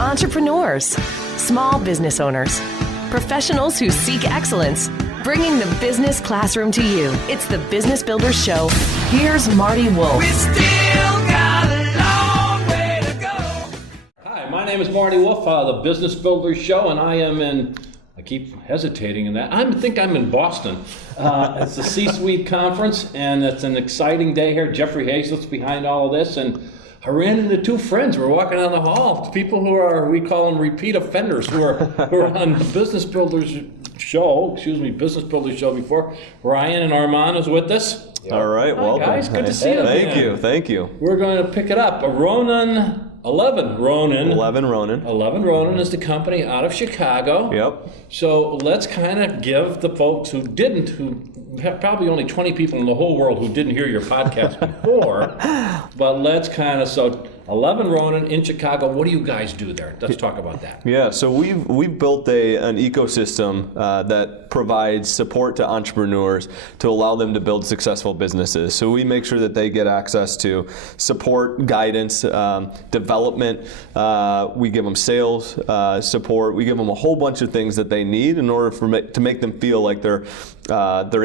entrepreneurs, small business owners, professionals who seek excellence, bringing the business classroom to you. It's the Business Builders Show. Here's Marty Wolff. We still got a long way to go. Hi, my name is Marty Wolff, the Business Builders Show, and I am in, I keep hesitating in that, I think I'm in Boston. It's the C-Suite Conference, and it's an exciting day here. Jeffrey Hazlett's behind all of this, and I ran into two friends. We're walking down the hall. People who are, we call them repeat offenders, who are on the Business Builders Show, before. Ryan and Armand is with us. Yep. All right, Hi, welcome. Guys, good to see you. Thank you. We're going to pick it up. Roniin. 11 Roniin is the company out of Chicago. Yep. So let's kind of give the folks who have probably only 20 people in the whole world who didn't hear your podcast before, but let's kind of, so 11 Roniin in Chicago, what do you guys do there? Let's talk about that. Yeah, so we've built an ecosystem that provides support to entrepreneurs to allow them to build successful businesses. So we make sure that they get access to support, guidance, development. We give them sales support. We give them a whole bunch of things that they need in order to make them feel like they're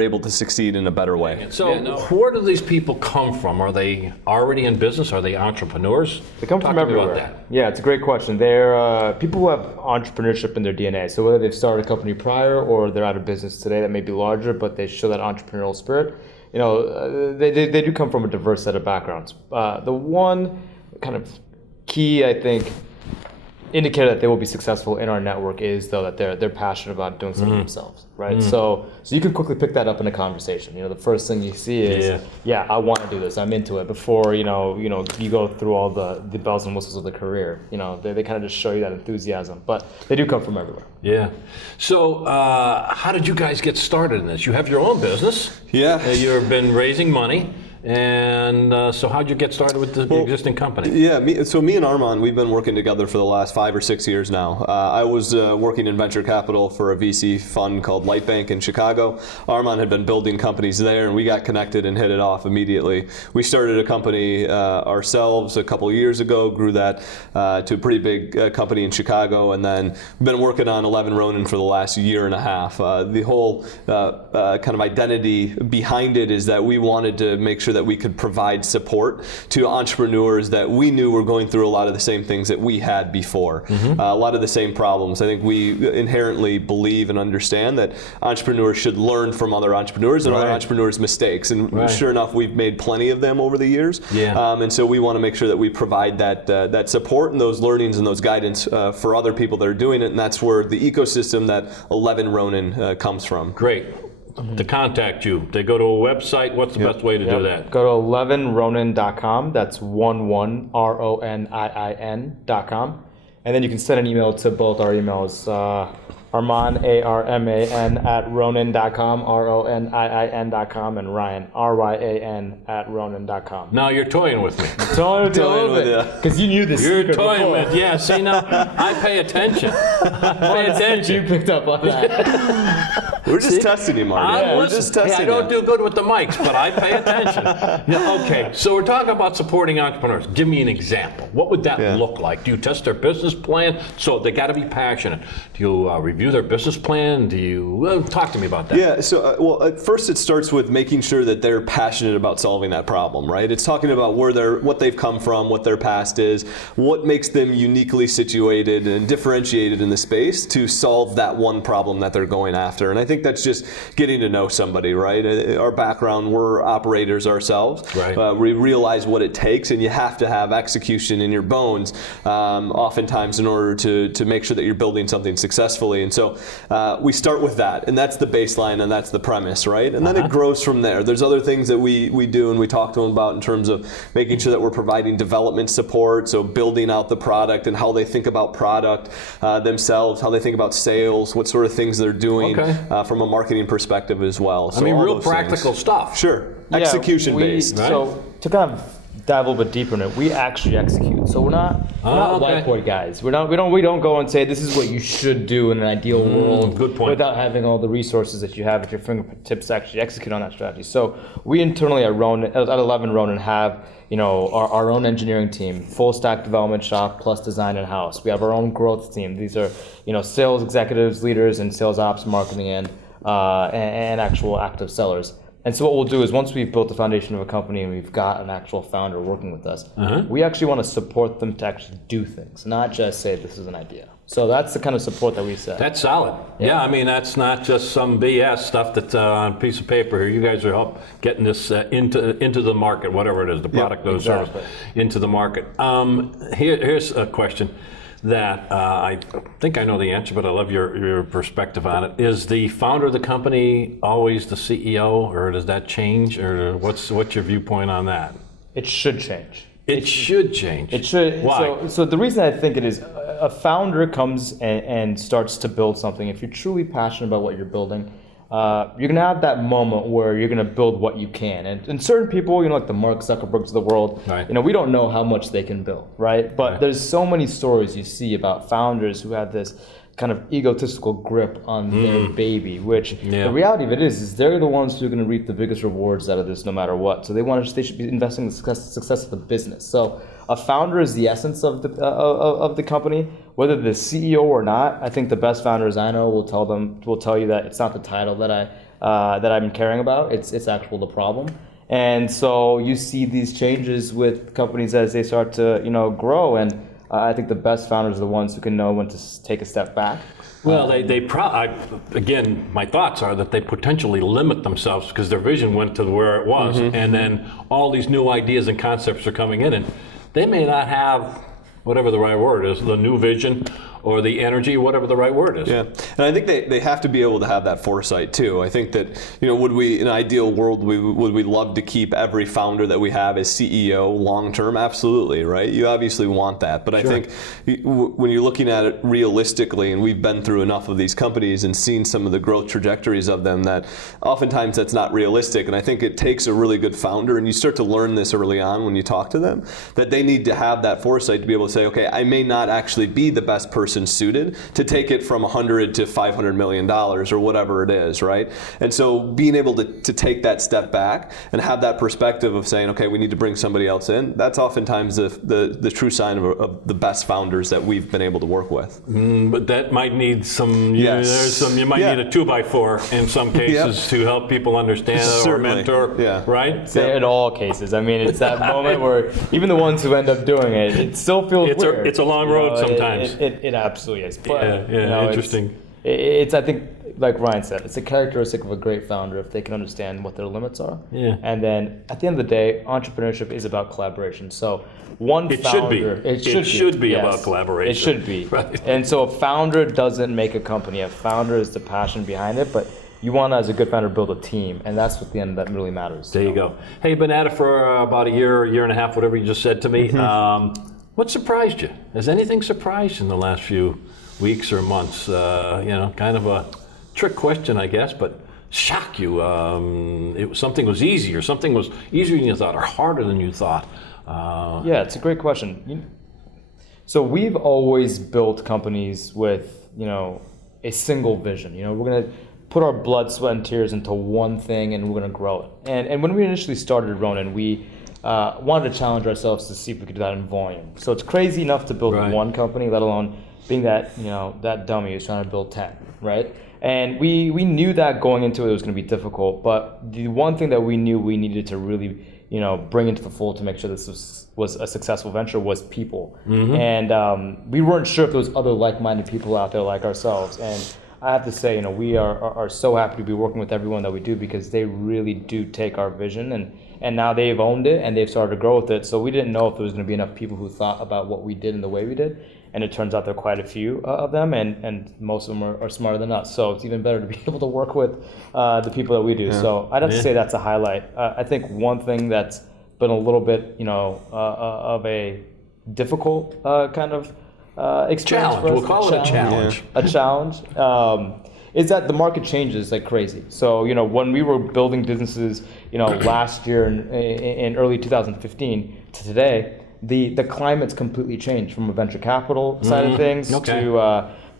able to succeed in a better way. So where do these people come from? Are they already in business? Are they entrepreneurs? They come from everywhere. About that. Yeah, it's a great question. They're people who have entrepreneurship in their DNA. So whether they've started a company prior or they're out of business today that may be larger, but they show that entrepreneurial spirit. You know, they do come from a diverse set of backgrounds. The one kind of key, I think, indicator that they will be successful in our network is though that they're passionate about doing something themselves, right? So you can quickly pick that up in a conversation. You know, the first thing you see is, yeah, I want to do this. I'm into it. Before you go through all the bells and whistles of the career. You know, they kind of just show you that enthusiasm. But they do come from everywhere. Yeah. So how did you guys get started in this? You have your own business. Yeah. You've been raising money. And so how'd you get started with the existing company? Yeah, me and Armand, we've been working together for the last 5 or 6 years now. I was working in venture capital for a VC fund called Lightbank in Chicago. Armand had been building companies there, and we got connected and hit it off immediately. We started a company ourselves a couple years ago, grew that to a pretty big company in Chicago, and then we've been working on 11 Roniin for the last year and a half. The whole kind of identity behind it is that we wanted to make sure that we could provide support to entrepreneurs that we knew were going through a lot of the same things that we had before, a lot of the same problems. I think we inherently believe and understand that entrepreneurs should learn from other entrepreneurs and other entrepreneurs' mistakes. And sure enough, we've made plenty of them over the years. And so we want to make sure that we provide that support and those learnings and those guidance for other people that are doing it. And that's where the ecosystem that 11 Roniin comes from. Great. To contact you, they go to a website. What's the best way to do that? Go to 11roniin.com. That's 11roniin.com. And then you can send an email to both our emails. Armand, ARMAN @Roniin.com, RONIIN.com, and Ryan, RYAN @Roniin.com. Now you're toying with me. Toying with you. Because you knew this. You're toying with me. Yeah, see now, I pay attention. You picked up on that. We're just testing you, Marty. We're just testing I don't do good with the mics, but I pay attention. Okay, so we're talking about supporting entrepreneurs. Give me an example. What would that look like? Do you test their business plan? So they got to be passionate. Do you review their business plan? Do you talk to me about that? Yeah. So, at first it starts with making sure that they're passionate about solving that problem, right? It's talking about what they've come from, what their past is, what makes them uniquely situated and differentiated in the space to solve that one problem that they're going after. And I think that's just getting to know somebody, right? Our background, we're operators ourselves. Right. We realize what it takes, and you have to have execution in your bones, oftentimes in order to make sure that you're building something successfully. And so we start with that, and that's the baseline, and that's the premise, right? And then it grows from there. There's other things that we do and we talk to them about in terms of making sure that we're providing development support, so building out the product and how they think about product themselves, how they think about sales, what sort of things they're doing from a marketing perspective as well. So I mean, real practical stuff. Sure. Execution based. Right? So to kind of dive a little bit deeper in it, we actually execute. So we're not okay. whiteboard guys. We don't go and say this is what you should do in an ideal world. Good point. Without having all the resources that you have at your fingertips to actually execute on that strategy. So we internally at 11 Roniin have our own engineering team, full stack development shop plus design in house. We have our own growth team. These are sales executives, leaders, and sales ops, marketing, and actual active sellers. And so what we'll do is once we've built the foundation of a company and we've got an actual founder working with us, we actually want to support them to actually do things, not just say this is an idea. So that's the kind of support that we set. That's solid. Yeah, I mean, that's not just some BS stuff that's on a piece of paper here. You guys are help getting this into the market, whatever it is, the product or the service, into the market. Here's a question that I think I know the answer, but I love your perspective on it. Is the founder of the company always the CEO, or does that change, or what's your viewpoint on that? It should change. It should change. It should. Why? So the reason I think it is, a founder comes and starts to build something. If you're truly passionate about what you're building, you're gonna have that moment where you're gonna build what you can. And certain people, like the Mark Zuckerbergs of the world, right. We don't know how much they can build, right? But there's so many stories you see about founders who have this kind of egotistical grip on their baby, which the reality of it is they're the ones who are going to reap the biggest rewards out of this no matter what. So they should be investing in the success of the business. So a founder is the essence of the company, whether the CEO or not. I think the best founders I know will tell you that it's not the title that I'm caring about. It's the problem. And so you see these changes with companies as they start to grow, and I think the best founders are the ones who can know when to take a step back. Well, again, my thoughts are that they potentially limit themselves because their vision went to where it was, and then all these new ideas and concepts are coming in, and they may not have whatever the right word is, the new vision or the energy, whatever the right word is. Yeah, and I think they have to be able to have that foresight too. I think that, would we, in an ideal world, would we love to keep every founder that we have as CEO long term? Absolutely, right? You obviously want that, but I think when you're looking at it realistically, and we've been through enough of these companies and seen some of the growth trajectories of them, that oftentimes that's not realistic. And I think it takes a really good founder, and you start to learn this early on when you talk to them, that they need to have that foresight to be able to say, okay, I may not actually be the best person suited to take it from 100 to 500 million dollars or whatever it is, right? And so being able to take that step back and have that perspective of saying, okay, we need to bring somebody else in, that's oftentimes the true sign of the best founders that we've been able to work with. But that might need some, you might need a 2x4 in some cases to help people understand or mentor, right? In all cases. I mean, it's that moment where even the ones who end up doing it, it still feels weird. It's a long road sometimes. It absolutely is. But, interesting. It's I think, like Ryan said, it's a characteristic of a great founder if they can understand what their limits are. Yeah. And then at the end of the day, entrepreneurship is about collaboration. So it should be about collaboration. It should be. Right. And so a founder doesn't make a company. A founder is the passion behind it, but you want to, as a good founder, build a team, and that's what the end that really matters. There you go. Hey, you've been at it for about a year and a half, whatever you just said to me. What surprised you? Has anything surprised you in the last few weeks or months? Kind of a trick question, I guess, but shock you. Something was easier. Something was easier than you thought, or harder than you thought. Yeah, it's a great question. So we've always built companies with, a single vision. We're going to put our blood, sweat, and tears into one thing, and we're going to grow it. And when we initially started Roniin, we wanted to challenge ourselves to see if we could do that in volume. So it's crazy enough to build one company, let alone being that that dummy who's trying to build 10, right? And we knew that going into it was going to be difficult. But the one thing that we knew we needed to really bring into the fold to make sure this was a successful venture was people. And we weren't sure if there was other like-minded people out there like ourselves. And I have to say, we are so happy to be working with everyone that we do, because they really do take our vision, and now they've owned it and they've started to grow with it. So we didn't know if there was going to be enough people who thought about what we did and the way we did. And it turns out there are quite a few of them, and most of them are smarter than us. So it's even better to be able to work with the people that we do. Yeah. So I'd have to say that's a highlight. I think one thing that's been a little bit, of a difficult kind of experience challenge. For us. We'll call it a challenge. A challenge. Is that the market changes like crazy. So, when we were building businesses, last year in early 2015, to today, the climate's completely changed from a venture capital side of things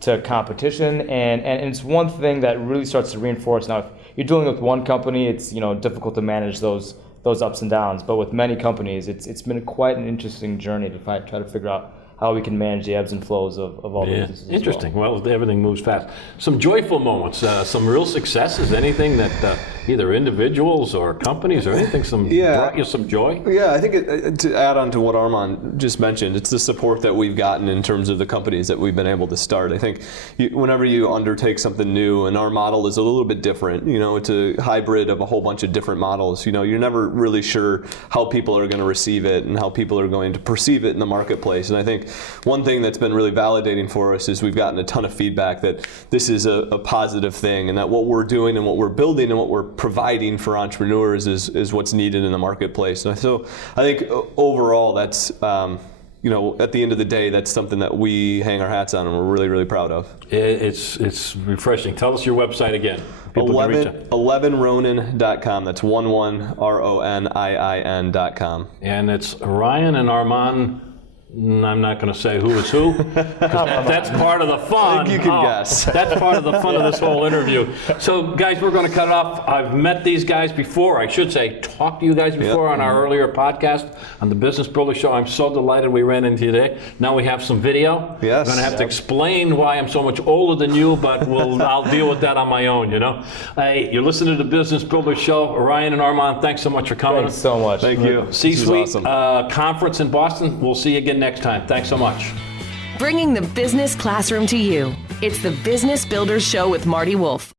to competition, and it's one thing that really starts to reinforce. Now, if you're dealing with one company, it's difficult to manage those ups and downs. But with many companies, it's been quite an interesting journey to try to figure out how we can manage the ebbs and flows of all the businesses. Interesting. Well, everything moves fast. Some joyful moments, some real successes, anything that either individuals or companies or anything brought you some joy? Yeah, I think to add on to what Armand just mentioned, it's the support that we've gotten in terms of the companies that we've been able to start. I think whenever you undertake something new, and our model is a little bit different, it's a hybrid of a whole bunch of different models. You're never really sure how people are going to receive it and how people are going to perceive it in the marketplace. And I think one thing that's been really validating for us is we've gotten a ton of feedback that this is a positive thing, and that what we're doing and what we're building and what we're providing for entrepreneurs is what's needed in the marketplace. And so I think overall that's at the end of the day, that's something that we hang our hats on and we're really, really proud of. It's refreshing. Tell us your website again. 11Roniin.com. That's 11Roniin.com. And it's Ryan and Armand. I'm not going to say who is who, because that's part of the fun. I think you can guess. That's part of the fun of this whole interview. So, guys, we're going to cut it off. I've met these guys before. I should say, talked to you guys before on our earlier podcast on the Business Builder Show. I'm so delighted we ran into you today. Now we have some video. Yes. I'm going to have to explain why I'm so much older than you, but I'll deal with that on my own, Hey, you're listening to the Business Builder Show. Ryan and Armand, thanks so much for coming. Thanks so much. Thank you. C-Suite conference in Boston. We'll see you again next time. Thanks so much. Bringing the business classroom to you. It's the Business Builders Show with Marty Wolff.